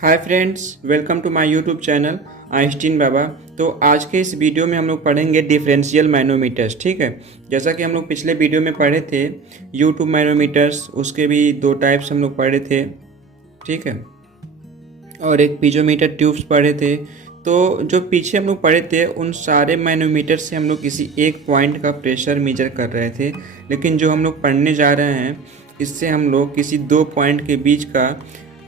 Hi friends, welcome to my YouTube channel Einstein Baba. तो आज के इस वीडियो में हम लोग पढ़ेंगे डिफरेंशियल मैनोमीटर्स। ठीक है, जैसा कि हम लोग पिछले वीडियो में पढ़े थे यूट्यूब मैनोमीटर्स, उसके भी दो टाइप्स हम लोग पढ़े थे। ठीक है, और एक पीजोमीटर ट्यूब्स पढ़े थे। तो जो पीछे हम लोग पढ़े थे उन सारे मैनोमीटर से हम लोग किसी एक पॉइंट का प्रेशर मेजर कर रहे थे, लेकिन जो हम लोग पढ़ने जा रहे हैं इससे हम लोग किसी दो पॉइंट के बीच का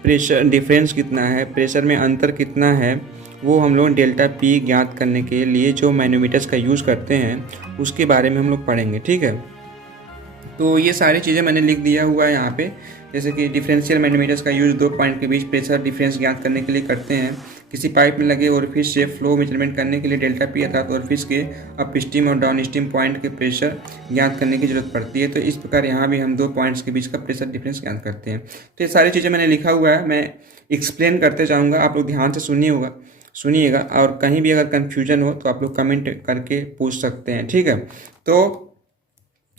प्रेशर डिफरेंस कितना है, प्रेशर में अंतर कितना है, वो हम लोग डेल्टा पी ज्ञात करने के लिए जो मैनोमीटर्स का यूज़ करते हैं उसके बारे में हम लोग पढ़ेंगे। ठीक है, तो ये सारी चीज़ें मैंने लिख दिया हुआ है यहाँ पे। जैसे कि डिफरेंशियल मैनोमीटर्स का यूज़ दो पॉइंट के बीच प्रेशर डिफरेंस ज्ञात करने के लिए करते हैं। किसी पाइप में लगे ओरिफिस से फ्लो मेजरमेंट करने के लिए डेल्टा पी अर्थात ओरिफिस के अपस्ट्रीम और डाउनस्ट्रीम पॉइंट के प्रेशर ज्ञात करने की जरूरत पड़ती है। तो इस प्रकार यहाँ भी हम दो पॉइंट्स के बीच का प्रेशर डिफरेंस ज्ञात करते हैं। तो ये सारी चीज़ें मैंने लिखा हुआ है, मैं एक्सप्लेन करते जाऊँगा, आप लोग ध्यान से सुनिएगा और कहीं भी अगर कन्फ्यूजन हो तो आप लोग कमेंट करके पूछ सकते हैं। ठीक है, तो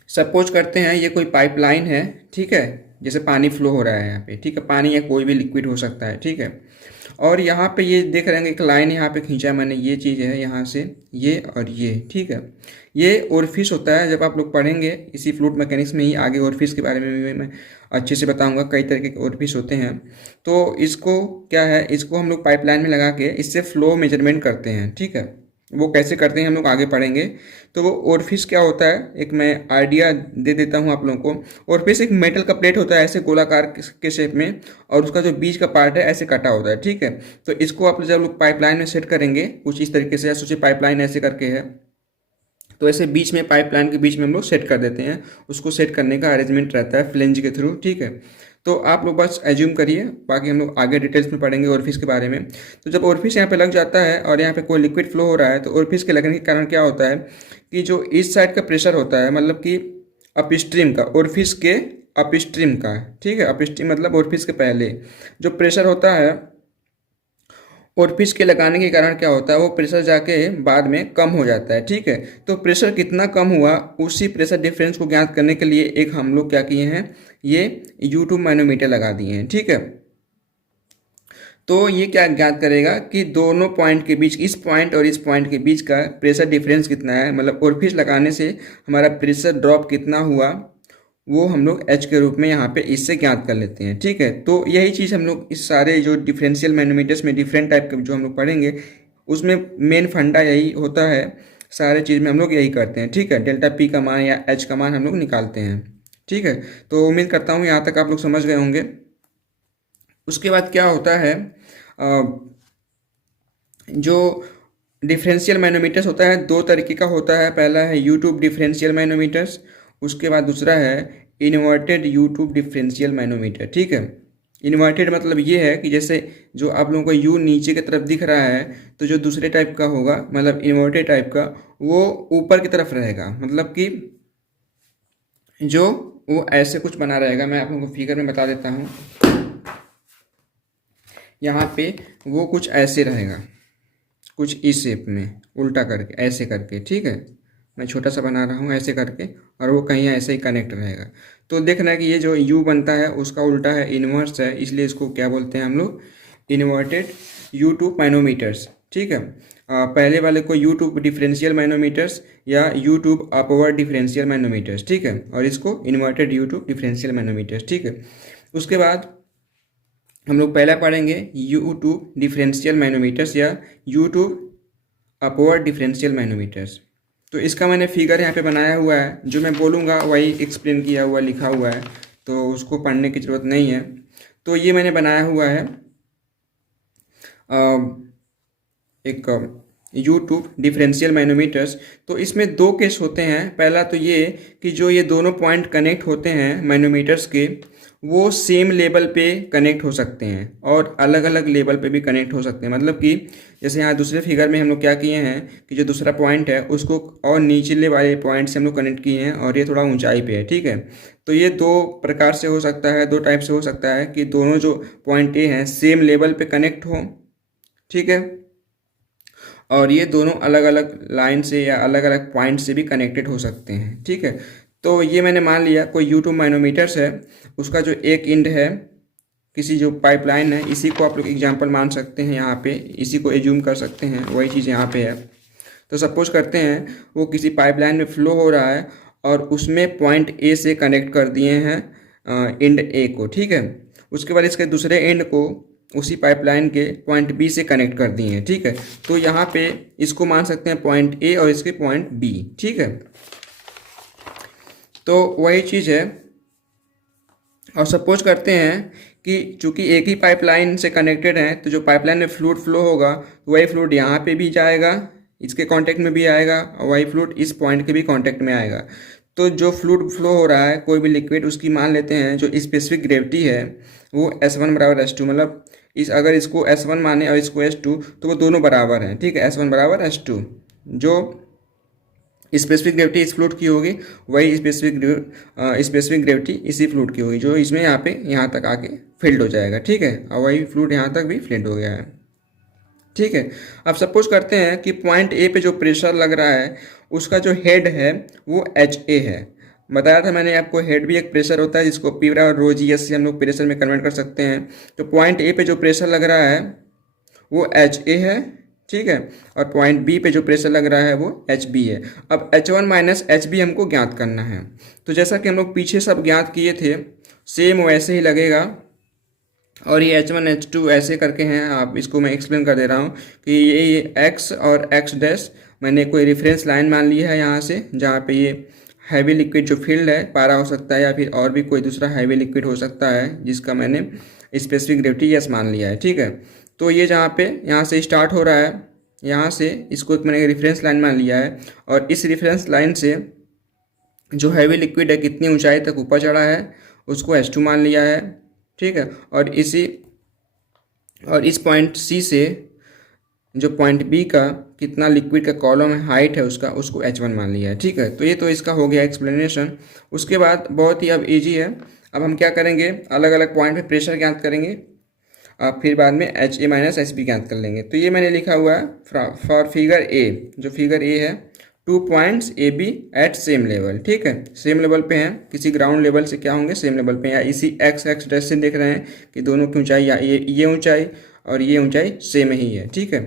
सपोज करते हैं ये कोई पाइपलाइन है। ठीक है, जैसे पानी फ्लो हो रहा है यहाँ पे। ठीक है, पानी या कोई भी लिक्विड हो सकता है। ठीक है, और यहाँ पे ये देख रहे हैं एक लाइन यहाँ पे खींचा है मैंने, ये चीज़ है यहाँ से ये और ये। ठीक है, ये ओरिफिस होता है। जब आप लोग पढ़ेंगे इसी फ्लूइड मैकेनिक्स में ही आगे ओरिफिस के बारे में भी मैं अच्छे से बताऊंगा, कई तरीके के ओरिफिस होते हैं। तो इसको क्या है, इसको हम लोग पाइपलाइन में लगा के इससे फ्लो मेजरमेंट करते हैं। ठीक है, वो कैसे करते हैं हम लोग आगे पढ़ेंगे। तो वो ओरिफिस क्या होता है, एक मैं आइडिया दे देता हूँ आप लोगों को। ओरिफिस एक मेटल का प्लेट होता है ऐसे गोलाकार के शेप में, और उसका जो बीच का पार्ट है ऐसे कटा होता है। ठीक है, तो इसको आप जब लोग पाइपलाइन में सेट करेंगे कुछ इस तरीके से, सोचिए पाइपलाइन ऐसे करके है, तो ऐसे बीच में पाइपलाइन के बीच में हम लोग सेट कर देते हैं। उसको सेट करने का अरेंजमेंट रहता है फ्लेंज के थ्रू। ठीक है, तो आप लोग बस एज्यूम करिए, बाकी हम लोग आगे डिटेल्स में पढ़ेंगे ओरिफिस के बारे में। तो जब ओरिफिस यहाँ पे लग जाता है और यहाँ पे कोई लिक्विड फ्लो हो रहा है, तो ओरिफिस के लगने के कारण क्या होता है कि जो इस साइड का प्रेशर होता है, मतलब कि अपस्ट्रीम का, ओरिफिस के अपस्ट्रीम का। ठीक है, अपस्ट्रीम मतलब ओरिफिस के पहले जो प्रेशर होता है, ओरिफिस के लगाने के कारण क्या होता है, वो प्रेशर जाके बाद में कम हो जाता है। ठीक है, तो प्रेशर कितना कम हुआ उसी प्रेशर डिफरेंस को ज्ञात करने के लिए एक हम लोग क्या किए हैं, ये यूट्यूब मैनोमीटर लगा दिए हैं। ठीक है, तो ये क्या ज्ञात करेगा कि दोनों पॉइंट के बीच, इस पॉइंट और इस पॉइंट के बीच का प्रेशर डिफरेंस कितना है, मतलब ओरिफिस लगाने से हमारा प्रेशर ड्रॉप कितना हुआ, वो हम लोग एच के रूप में यहाँ पे इससे ज्ञात कर लेते हैं। ठीक है, तो यही चीज़ हम लोग इस सारे जो डिफरेंशियल मैनोमीटर्स में डिफरेंट टाइप के जो हम लोग पढ़ेंगे उसमें मेन फंडा यही होता है। सारे चीज़ में हम लोग यही करते हैं। ठीक है, डेल्टा पी का मान या एच का मान हम लोग निकालते हैं। ठीक है, तो उम्मीद करता हूँ यहाँ तक आप लोग समझ गए होंगे। उसके बाद क्या होता है, जो डिफरेंशियल मैनोमीटर्स होता है दो तरीके का होता है। पहला है यूट्यूब डिफरेंशियल मैनोमीटर्स, उसके बाद दूसरा है इन्वर्टेड यूट्यूब डिफरेंशियल मैनोमीटर। ठीक है, इन्वर्टेड मतलब ये है कि जैसे जो आप लोगों को यू नीचे की तरफ दिख रहा है, तो जो दूसरे टाइप का होगा, मतलब इन्वर्टेड टाइप का, वो ऊपर की तरफ रहेगा। मतलब कि जो वो ऐसे कुछ बना रहेगा, मैं आप लोगों को फिगर में बता देता हूँ। यहाँ पे वो कुछ ऐसे रहेगा, कुछ इस शेप में उल्टा करके ऐसे करके। ठीक है, मैं छोटा सा बना रहा हूँ ऐसे करके, और वो कहीं ऐसे ही कनेक्ट रहेगा। तो देखना है कि ये जो यू बनता है उसका उल्टा है, इन्वर्स है, इसलिए इसको क्या बोलते हैं हम लोग, इन्वर्टेड यू ट्यूब मैनोमीटर्स। ठीक है, पहले वाले को यू ट्यूब डिफरेंशियल मैनोमीटर्स या you tube upward differential manometers. ठीक है, और इसको inverted you tube differential manometers. ठीक है, उसके बाद हम लोग पहला पढ़ेंगे यूट्यूब डिफरेंशियल मैनोमीटर्स या यूट्यूब अपवर्ड डिफरेंशियल मैनोमीटर्स। तो इसका मैंने फिगर यहाँ पे बनाया हुआ है, जो मैं बोलूँगा वही एक्सप्लेन किया हुआ लिखा हुआ है, तो उसको पढ़ने की ज़रूरत नहीं है। तो ये मैंने बनाया हुआ है एक यूट्यूब डिफरेंशियल मैनोमीटर्स। तो इसमें दो केस होते हैं। पहला तो ये कि जो ये दोनों पॉइंट कनेक्ट होते हैं मैनोमीटर्स के, वो सेम लेवल पे कनेक्ट हो सकते हैं और अलग अलग लेवल पे भी कनेक्ट हो सकते हैं। मतलब कि जैसे यहाँ दूसरे फिगर में हम लोग क्या किए हैं कि जो दूसरा पॉइंट है उसको और नीचले वाले पॉइंट से हम लोग कनेक्ट किए हैं, और ये थोड़ा ऊंचाई पे है। ठीक है, तो ये दो प्रकार से हो सकता है, दो टाइप से हो सकता है कि दोनों जो पॉइंट ए हैं सेम लेवल पे कनेक्ट हो। ठीक है, और ये दोनों अलग अलग लाइन से या अलग अलग पॉइंट से भी कनेक्टेड हो सकते हैं। ठीक है, तो ये मैंने मान लिया कोई यूट्यूब मैनोमीटर्स है, उसका जो एक एंड है किसी जो पाइपलाइन है, इसी को आप लोग एग्जांपल मान सकते हैं, यहाँ पे इसी को एज्यूम कर सकते हैं, वही चीज़ यहाँ पे है। तो सपोज करते हैं वो किसी पाइपलाइन में फ्लो हो रहा है और उसमें पॉइंट ए से कनेक्ट कर दिए हैं एंड ए को, ठीक है। उसके बाद इसके दूसरे एंड को उसी पाइपलाइन के पॉइंट बी से कनेक्ट कर दिए हैं, ठीक है। तो यहाँ पे इसको मान सकते हैं पॉइंट ए और इसके पॉइंट बी, ठीक है। तो वही चीज़ है। और सपोज करते हैं कि चूंकि एक ही पाइपलाइन से कनेक्टेड है, तो जो पाइपलाइन में फ्लूइड फ्लो होगा वही फ्लूइड यहाँ पे भी जाएगा, इसके कांटेक्ट में भी आएगा, और वही फ्लूइड इस पॉइंट के भी कांटेक्ट में आएगा। तो जो फ्लूइड फ्लो हो रहा है कोई भी लिक्विड, उसकी मान लेते हैं जो स्पेसिफिक ग्रेविटी है वो S1 बराबर S2, मतलब अगर इसको S1 माने और इसको S2 तो वो दोनों बराबर हैं, ठीक है। S1 बराबर S2, जो स्पेसिफिक ग्रेविटी इस फ्लूइड की होगी वही स्पेसिफिक ग्रेविटी इसी फ्लूइड की होगी, जो इसमें यहाँ पे यहाँ तक आके फिल्ड हो जाएगा, ठीक है। और वही फ्लूइड यहाँ तक भी फिल्ड हो गया है, ठीक है। अब सपोज करते हैं कि पॉइंट ए पे जो प्रेशर लग रहा है उसका जो हेड है वो HA है। बताया था मैंने आपको, हेड भी एक प्रेशर होता है जिसको P और रो GS से हम लोग प्रेशर में कन्वर्ट कर सकते हैं। तो पॉइंट ए पे जो प्रेशर लग रहा है वो HA है, ठीक है। और पॉइंट बी पे जो प्रेशर लग रहा है वो HB है। अब H1 माइनस HB हमको ज्ञात करना है। तो जैसा कि हम लोग पीछे सब ज्ञात किए थे सेम वैसे ही लगेगा। और ये H1 H2 ऐसे करके हैं, आप इसको मैं एक्सप्लेन कर दे रहा हूँ कि ये X और X डैश मैंने कोई रेफरेंस लाइन मान ली है यहाँ से, जहाँ पे ये हैवी लिक्विड जो फील्ड है पारा हो सकता है या फिर और भी कोई दूसरा हैवी लिक्विड हो सकता है जिसका मैंने स्पेसिफिक ग्रेविटी S मान लिया है, ठीक है। तो ये जहाँ पे यहाँ से स्टार्ट हो रहा है, यहाँ से इसको एक मैंने रेफरेंस लाइन मान लिया है, और इस रेफरेंस लाइन से जो हैवी लिक्विड है कितनी ऊंचाई तक ऊपर चढ़ा है उसको S2 मान लिया है, ठीक है। और इस पॉइंट C से जो पॉइंट B का कितना लिक्विड का कॉलम है, हाइट है उसका, उसको H1 मान लिया है, ठीक है। तो ये तो इसका हो गया एक्सप्लेनेशन। उसके बाद बहुत ही अब इजी है, अब हम क्या करेंगे, अलग अलग पॉइंट पे प्रेशर ज्ञात करेंगे, फिर बाद में HA माइनस HB ज्ञात कर लेंगे। तो ये मैंने लिखा हुआ है फॉर फिगर A, जो फिगर A है 2 points AB at same level, ठीक है। सेम लेवल पे हैं, किसी ग्राउंड लेवल से क्या होंगे, सेम लेवल पे, या इसी X डैश से देख रहे हैं कि दोनों की ऊंचाई, या ये ऊंचाई और ये ऊंचाई सेम ही है, ठीक है।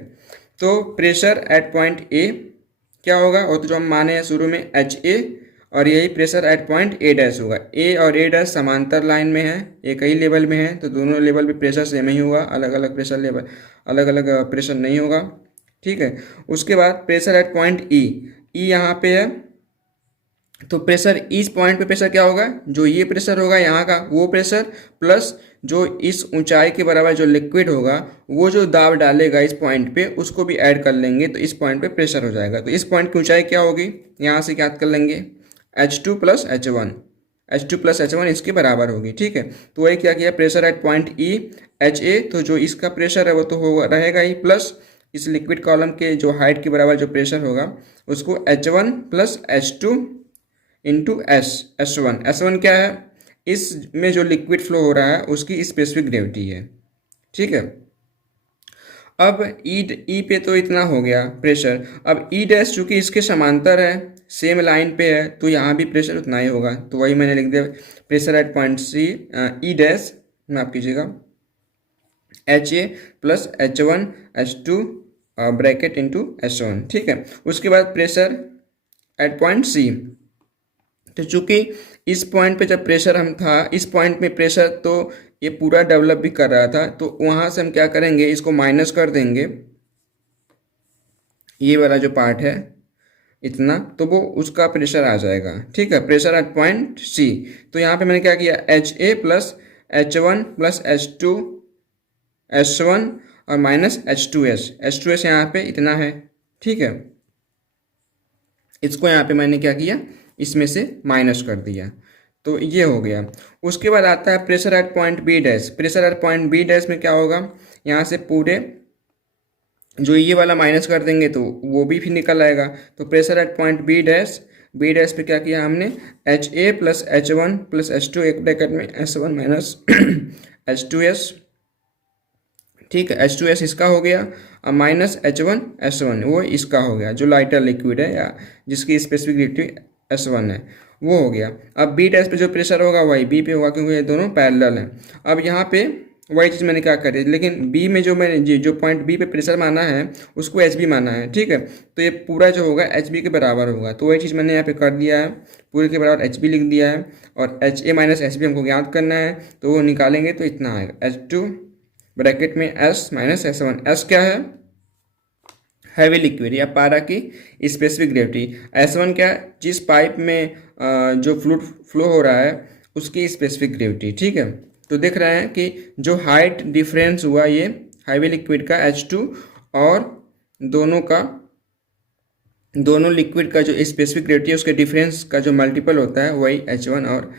तो प्रेशर एट पॉइंट A क्या होगा, और तो जो हम माने हैं शुरू में HA, और यही pressure at point A dash होगा। A और A डैश समांतर लाइन में है, एक ही लेवल में है, तो दोनों लेवल पे प्रेशर सेम ही होगा, अलग अलग प्रेशर लेवल, अलग अलग प्रेशर नहीं होगा, ठीक है। उसके बाद प्रेशर एट पॉइंट E यहाँ पे है, तो प्रेशर इस पॉइंट पे प्रेशर क्या होगा, जो ये प्रेशर होगा यहाँ का वो प्रेशर, प्लस जो इस ऊंचाई के बराबर जो लिक्विड होगा वो जो दाब डालेगा इस पॉइंट पे उसको भी ऐड कर लेंगे, तो इस पॉइंट पे प्रेशर हो जाएगा। तो इस पॉइंट की ऊंचाई क्या होगी, यहाँ से ज्ञात कर लेंगे, H2 प्लस H1 इसके बराबर होगी, ठीक है। तो वही क्या किया, pressure at point E HA, तो जो इसका प्रेशर है वो तो होगा रहेगा ही, प्लस इस लिक्विड कॉलम के जो हाइट के बराबर जो प्रेशर होगा उसको H1 plus H2 into S1 क्या है, इसमें जो लिक्विड फ्लो हो रहा है उसकी स्पेसिफिक ग्रेविटी है, ठीक है। अब ई पे तो इतना हो गया प्रेशर। अब ई डैश चूँकि इसके समांतर है, सेम लाइन पे है, तो यहाँ भी प्रेशर उतना ही होगा। तो वही मैंने लिख दिया, pressure at point C E dash, माफ कीजिएगा, HA plus H1 H2 bracket into S1, ठीक है। उसके बाद प्रेशर एट पॉइंट C, तो चूँकि इस पॉइंट पे जब प्रेशर हम था, इस पॉइंट में प्रेशर तो ये पूरा डेवलप भी कर रहा था, तो वहाँ से हम क्या करेंगे, इसको माइनस कर देंगे, ये वाला जो पार्ट है इतना, तो वो उसका प्रेशर आ जाएगा, ठीक है। प्रेशर एट पॉइंट C, तो यहाँ पे मैंने क्या किया, HA plus H1 plus H2 S1 और माइनस H2S यहाँ पे इतना है, ठीक है। इसको यहाँ पे मैंने क्या किया, इसमें से माइनस कर दिया, तो ये हो गया। उसके बाद आता है pressure at point B dash. Pressure at point B dash में क्या होगा, यहाँ से पूरे जो ये वाला माइनस कर देंगे तो वो भी फिर निकल आएगा। तो pressure at point B dash पे क्या किया हमने, HA plus H1 plus H2 एक ब्रैकेट में S1 माइनस H2S, ठीक है। H2S इसका हो गया, और माइनस H1 S1 वो इसका हो गया, जो लाइटर लिक्विड है या जिसकी स्पेसिफिक ग्रेविटी S1 है वो हो गया। अब B डैश पे जो प्रेशर होगा वही B पे होगा, क्योंकि ये दोनों पैरेलल हैं। अब यहाँ पे वही चीज़ मैंने क्या करी, लेकिन बी में जो मैंने जो पॉइंट बी पे प्रेशर माना है उसको एच बी माना है, ठीक है। तो ये पूरा जो होगा एच बी के बराबर होगा, तो वही चीज़ मैंने यहाँ पे कर दिया है, पूरे के बराबर एच बी लिख दिया है। और H A minus H B हमको ज्ञात करना है, तो वो निकालेंगे तो इतना आएगा एच टू ब्रैकेट में S minus S one. S क्या है? हैवी लिक्विड या पारा की स्पेसिफिक ग्रेविटी। एस वन क्या है? जिस पाइप में जो फ्लूइड फ्लो हो रहा है उसकी स्पेसिफिक ग्रेविटी, ठीक है। तो देख रहे हैं कि जो हाइट डिफरेंस हुआ ये हैवी लिक्विड का H2 और दोनों लिक्विड का जो स्पेसिफिक ग्रेविटी है उसके डिफरेंस का जो मल्टीपल होता है वही H1 और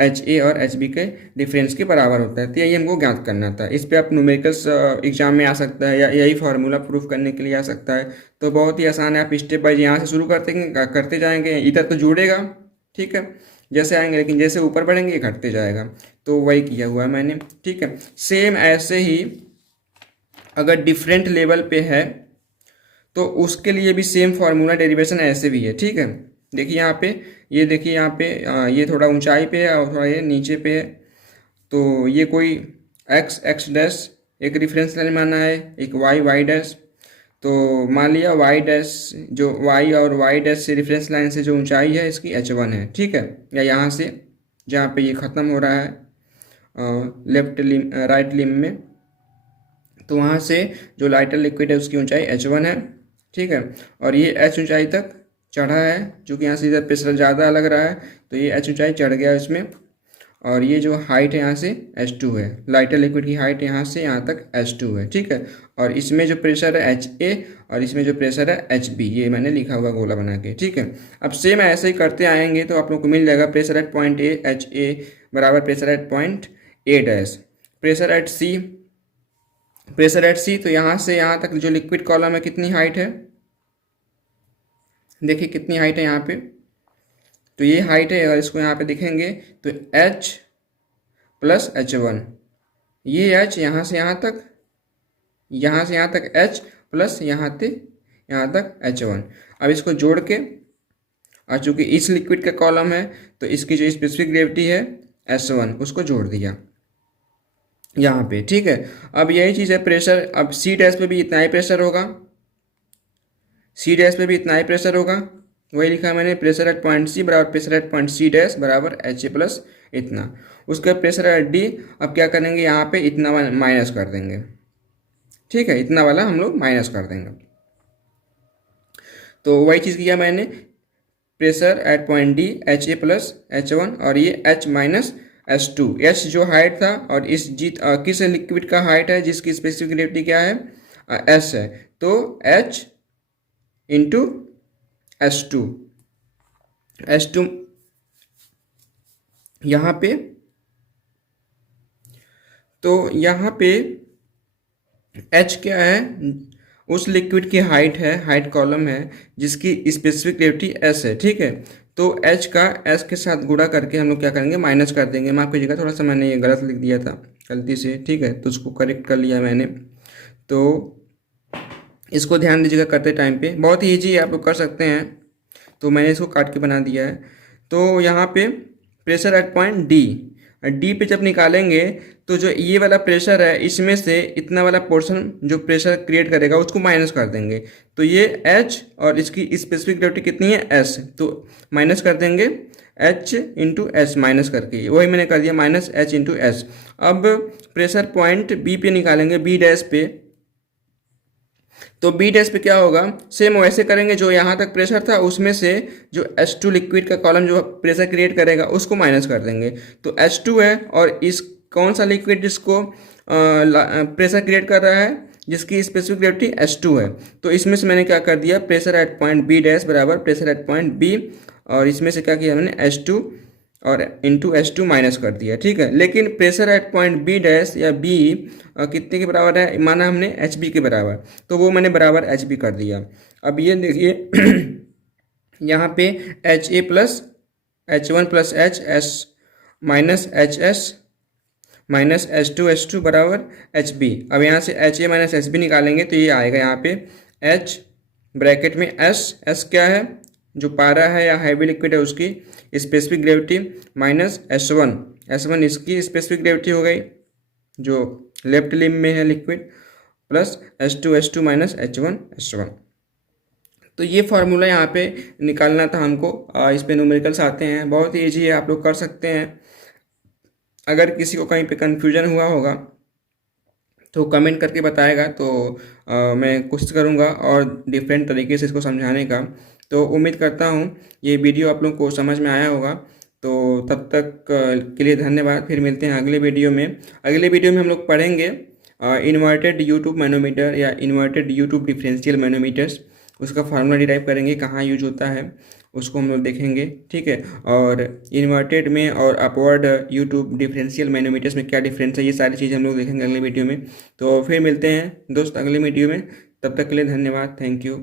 HA और HB के डिफरेंस के बराबर होता है। तो यही हमको ज्ञात करना था। इस पे आप न्यूमेरिकल्स एग्जाम में आ सकता है या यही फार्मूला प्रूफ करने के लिए आ सकता है। तो बहुत ही आसान है, आप स्टेप बाय यहाँ से शुरू करते जाएंगे, इधर तो जुड़ेगा, ठीक है, जैसे आएंगे, लेकिन जैसे ऊपर बढ़ेंगे ये घटते जाएगा। तो वही किया हुआ है मैंने, ठीक है। सेम ऐसे ही अगर डिफरेंट लेवल पे है तो उसके लिए भी सेम फार्मूला डेरिवेशन ऐसे भी है, ठीक है। देखिए यहाँ पे, ये देखिए यहाँ पे ये थोड़ा ऊंचाई पे है और थोड़ा ये नीचे पे है। तो ये कोई एक्स डैश एक रेफरेंस लाइन माना है, एक वाई डैश। तो मान लिया वाई डैश, जो वाई और वाई डैश से रेफरेंस लाइन से जो ऊंचाई है इसकी H1 है, ठीक है। या यहाँ से जहाँ पे ये ख़त्म हो रहा है लेफ्ट लिम राइट लिम में, तो वहाँ से जो लाइटर लिक्विड है उसकी ऊंचाई H1 है, ठीक है। और ये H ऊंचाई तक चढ़ा है, चूँकि यहाँ से इधर प्रेशर ज़्यादा लग रहा है तो ये H ऊंचाई चढ़ गया इसमें। और ये जो हाइट है यहाँ से H2 है, लाइटर लिक्विड की हाइट यहाँ से यहाँ तक H2 है, ठीक है। और इसमें जो प्रेशर है HA और इसमें जो प्रेशर है HB, ये मैंने लिखा हुआ गोला बना के, ठीक है। अब सेम ऐसे ही करते आएंगे तो आप लोग को मिल जाएगा pressure at point A HA बराबर pressure at point A dash. Pressure at C, तो यहाँ से यहाँ तक जो लिक्विड कॉलम है कितनी हाइट है, देखिए कितनी हाइट है यहाँ पे। तो ये हाइट है, अगर इसको यहाँ पे देखेंगे तो H प्लस H1, ये H यहाँ से यहाँ तक H प्लस यहाँ तक H1। अब इसको जोड़ के, और चूँकि इस लिक्विड का कॉलम है तो इसकी जो स्पेसिफिक ग्रेविटी है S1 उसको जोड़ दिया यहाँ पे, ठीक है। अब यही चीज़ है प्रेशर, अब सी डैश पे भी इतना ही प्रेशर होगा, वही लिखा है मैंने, प्रेशर एट पॉइंट सी बराबर pressure at point C dash बराबर HA प्लस इतना। उसका प्रेशर एट डी, अब क्या करेंगे यहाँ पे इतना माइनस कर देंगे, ठीक है, इतना वाला हम लोग माइनस कर देंगे। तो वही चीज़ किया मैंने, pressure at point D HA plus H1 और ये H माइनस H2। H जो हाइट था और इस किस लिक्विड का हाइट है जिसकी स्पेसिफिक ग्रेविटी क्या है S है, तो H इंटू H2 यहाँ पे, तो यहाँ पे H क्या है, उस लिक्विड की हाइट है, हाइट कॉलम है जिसकी स्पेसिफिक ग्रेविटी S है, ठीक है। तो H का S के साथ गुणा करके हम लोग क्या करेंगे, माइनस कर देंगे। माफ कीजिएगा, थोड़ा सा मैंने ये गलत लिख दिया था गलती से, ठीक है, तो उसको करेक्ट कर लिया मैंने। तो इसको ध्यान दीजिएगा करते टाइम पे, बहुत ही ईजी है, आप लोग कर सकते हैं। तो मैंने इसको काट के बना दिया है। तो यहाँ पे प्रेशर एट पॉइंट डी पे जब निकालेंगे तो जो ये वाला प्रेशर है इसमें से इतना वाला पोर्शन जो प्रेशर क्रिएट करेगा उसको माइनस कर देंगे। तो ये H और इसकी स्पेसिफिक ग्रेविटी कितनी है S, तो माइनस कर देंगे H इंटू एस माइनस करके, वही मैंने कर दिया माइनस H इंटू एस। अब प्रेशर पॉइंट बी पे निकालेंगे, बी डैश पे, तो बी डैश पे क्या होगा, सेम वैसे करेंगे, जो यहाँ तक प्रेशर था उसमें से जो H2 लिक्विड का कॉलम जो प्रेशर क्रिएट करेगा उसको माइनस कर देंगे। तो H2 है और इस कौन सा लिक्विड जिसको प्रेशर क्रिएट कर रहा है जिसकी स्पेसिफिक ग्रेविटी H2 है, तो इसमें से मैंने क्या कर दिया, pressure at point B dash बराबर प्रेशर एट पॉइंट बी, और इसमें से क्या किया मैंने H2 और इंटू H2 माइनस कर दिया, ठीक है। लेकिन pressure at point B dash या बी कितने के बराबर है, माना हमने HB के बराबर, तो वो मैंने बराबर HB कर दिया। अब ये देखिए यहाँ पे HA plus H1 plus HS minus HS minus H2 बराबर HB। अब यहाँ से HA माइनस HB निकालेंगे तो ये आएगा यहाँ पे H ब्रैकेट में S क्या है, जो पारा है या हैवी लिक्विड है उसकी स्पेसिफिक ग्रेविटी, माइनस S1 इसकी स्पेसिफिक ग्रेविटी हो गई जो लेफ्ट लिम्ब में है liquid, plus H2 minus H1 तो ये फार्मूला यहाँ पे निकालना था हमको। इस पे न्यूमेरिकल्स आते हैं, बहुत ही ईजी है, आप लोग कर सकते हैं। अगर किसी को कहीं पे कन्फ्यूजन हुआ होगा तो कमेंट करके बताएगा, तो मैं कोशिश करूँगा और डिफरेंट तरीके से इसको समझाने का। तो उम्मीद करता हूँ ये वीडियो आप लोग को समझ में आया होगा। तो तब तक के लिए धन्यवाद। फिर मिलते हैं अगले वीडियो में। अगले वीडियो में हम लोग पढ़ेंगे इन्वर्टेड यूट्यूब मैनोमीटर या इन्वर्टेड यूट्यूब डिफरेंशियल मैनोमीटर्स। उसका फार्मूला डिराइव करेंगे, कहाँ यूज होता है उसको हम लोग देखेंगे, ठीक है। और इन्वर्टेड में और अपवर्ड यूट्यूब डिफरेंशियल मैनोमीटर्स में क्या डिफरेंस है, ये सारी चीज़ें हम लोग देखेंगे अगले वीडियो में। तो फिर मिलते हैं दोस्त अगले वीडियो में। तब तक के लिए धन्यवाद। Thank you.